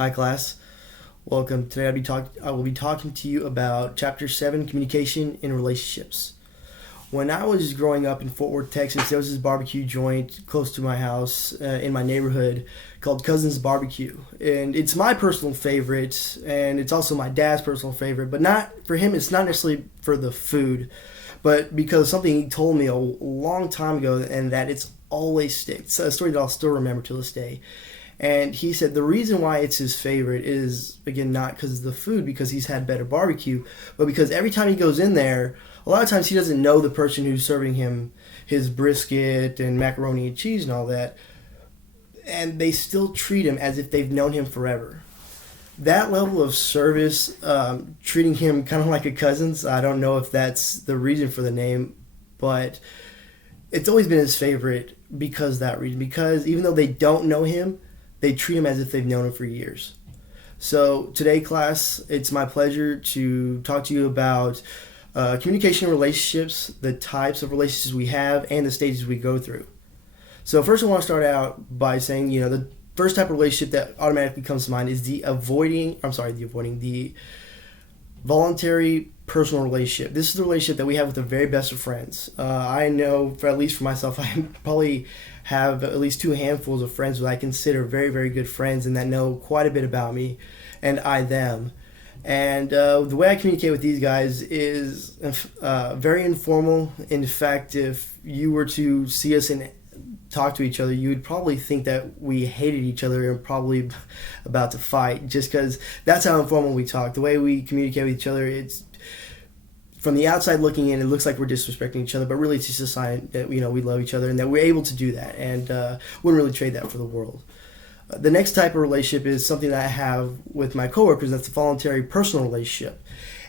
Hi class, welcome. Today I will be talking to you about Chapter 7, Communication in Relationships. When I was growing up in Fort Worth, Texas, there was this barbecue joint close to my house in my neighborhood called Cousin's Barbecue. And it's my personal favorite, and it's also my dad's personal favorite, but not for him, it's not necessarily for the food, but because something he told me a long time ago, and that it's always sticks. It's a story that I'll still remember to this day. And he said the reason why it's his favorite is, again, not because of the food, because he's had better barbecue, but because every time he goes in there, a lot of times he doesn't know the person who's serving him his brisket and macaroni and cheese and all that, and they still treat him as if they've known him forever. That level of service, treating him kind of like a cousin, I don't know if that's the reason for the name, but it's always been his favorite because of that reason. Because even though they don't know him, they treat him as if they've known him for years. So today, class, it's my pleasure to talk to you about communication in relationships, the types of relationships we have, and the stages we go through. So first I want to start out by saying, the first type of relationship that automatically comes to mind is the voluntary personal relationship. This is the relationship that we have with the very best of friends. I know, at least for myself, I probably have at least two handfuls of friends that I consider very, very good friends and that know quite a bit about me and I them. And the way I communicate with these guys is very informal. In fact, if you were to see us and talk to each other, you would probably think that we hated each other and probably about to fight, just because that's how informal we talk. The way we communicate with each other, it's from the outside looking in, it looks like we're disrespecting each other, but really it's just a sign that we love each other and that we're able to do that, and wouldn't really trade that for the world. The next type of relationship is something that I have with my coworkers. That's a voluntary personal relationship,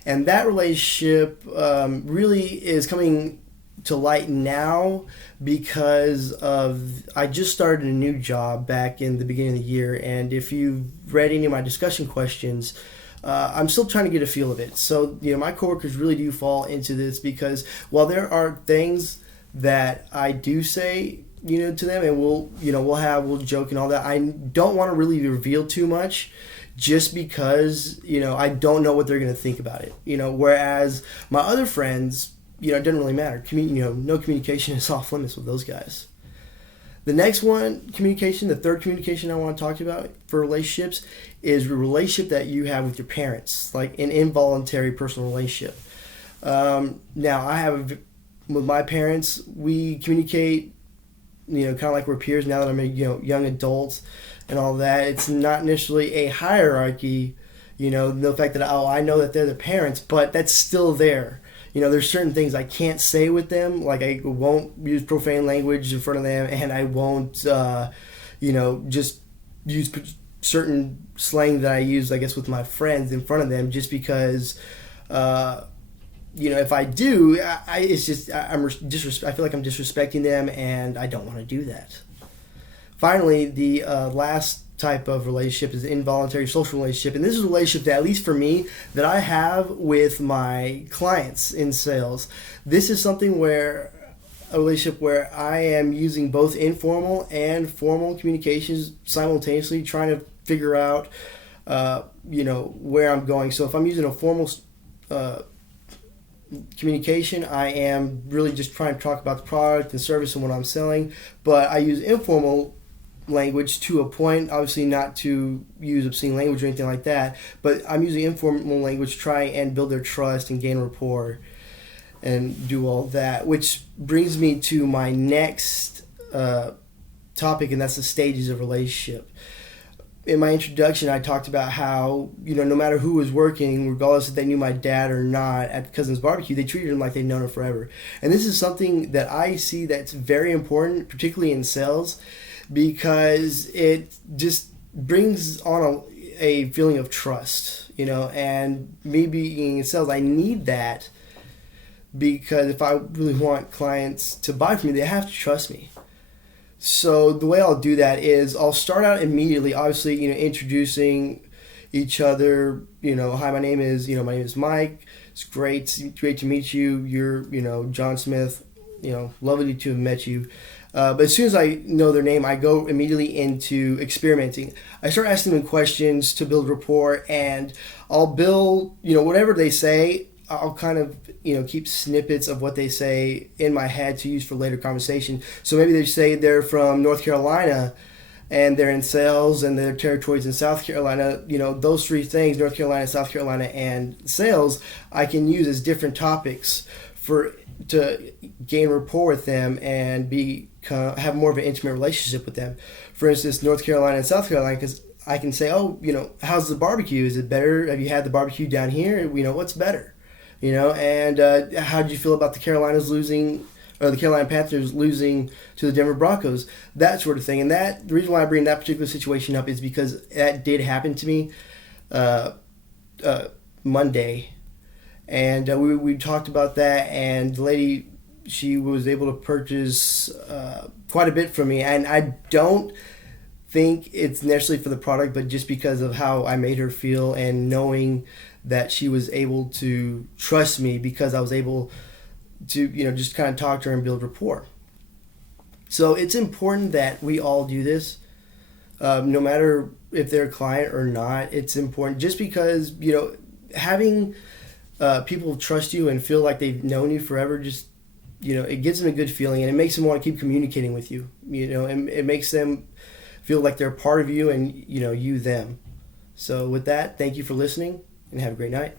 and that relationship really is coming to light now because I just started a new job back in the beginning of the year, and if you've read any of my discussion questions, I'm still trying to get a feel of it. So, my coworkers really do fall into this because while there are things that I do say, to them, and we'll joke and all that, I don't want to really reveal too much just because, I don't know what they're going to think about it. Whereas my other friends, it doesn't really matter. No communication is off limits with those guys. The next one, communication, the third communication I want to talk about for relationships is the relationship that you have with your parents, like an involuntary personal relationship. Now, with my parents, we communicate, kind of like we're peers now that I'm a young adult and all that. It's not necessarily a hierarchy, the fact that, I know that they're the parents, but that's still there. There's certain things I can't say with them, like I won't use profane language in front of them, and I won't, just use certain slang that I use, I guess, with my friends in front of them, just because, if I do, I feel like I'm disrespecting them, and I don't want to do that. Finally, the last type of relationship is the involuntary social relationship, and this is a relationship that, at least for me, that I have with my clients in sales. This is a relationship where I am using both informal and formal communications simultaneously, trying to figure out where I'm going. So if I'm using a formal communication, I am really just trying to talk about the product and service and what I'm selling, but I use informal language to a point, obviously not to use obscene language or anything like that, but I'm using informal language to try and build their trust and gain rapport and do all that, which brings me to my next topic, and that's the stages of relationship. In my introduction, I talked about how, no matter who was working, regardless if they knew my dad or not at Cousin's Barbecue, they treated him like they'd known him forever. And this is something that I see that's very important, particularly in sales, because it just brings on a feeling of trust, and me being in sales, I need that, because if I really want clients to buy from me, they have to trust me. So the way I'll do that is I'll start out immediately, obviously, introducing each other, hi, my name is Mike, it's great to meet you, you're, John Smith, lovely to have met you. But as soon as I know their name, I go immediately into experimenting. I start asking them questions to build rapport, and I'll build, whatever they say. I'll kind of, keep snippets of what they say in my head to use for later conversation. So maybe they say they're from North Carolina and they're in sales and their territories in South Carolina. Those three things, North Carolina, South Carolina, and sales, I can use as different topics to gain rapport with them and have more of an intimate relationship with them. For instance, North Carolina and South Carolina, because I can say, oh, how's the barbecue? Is it better? Have you had the barbecue down here? What's better? And how did you feel about the Carolinas losing, or the Carolina Panthers losing to the Denver Broncos? That sort of thing. And the reason why I bring that particular situation up is because that did happen to me Monday. And we talked about that, and the lady, she was able to purchase quite a bit from me. And I don't think it's necessarily for the product, but just because of how I made her feel, and knowing that she was able to trust me because I was able to, just kind of talk to her and build rapport. So it's important that we all do this, no matter if they're a client or not. It's important just because, having people trust you and feel like they've known you forever, just, it gives them a good feeling, and it makes them want to keep communicating with you, and it makes them feel like they're part of you and, you them. So with that, thank you for listening, and have a great night.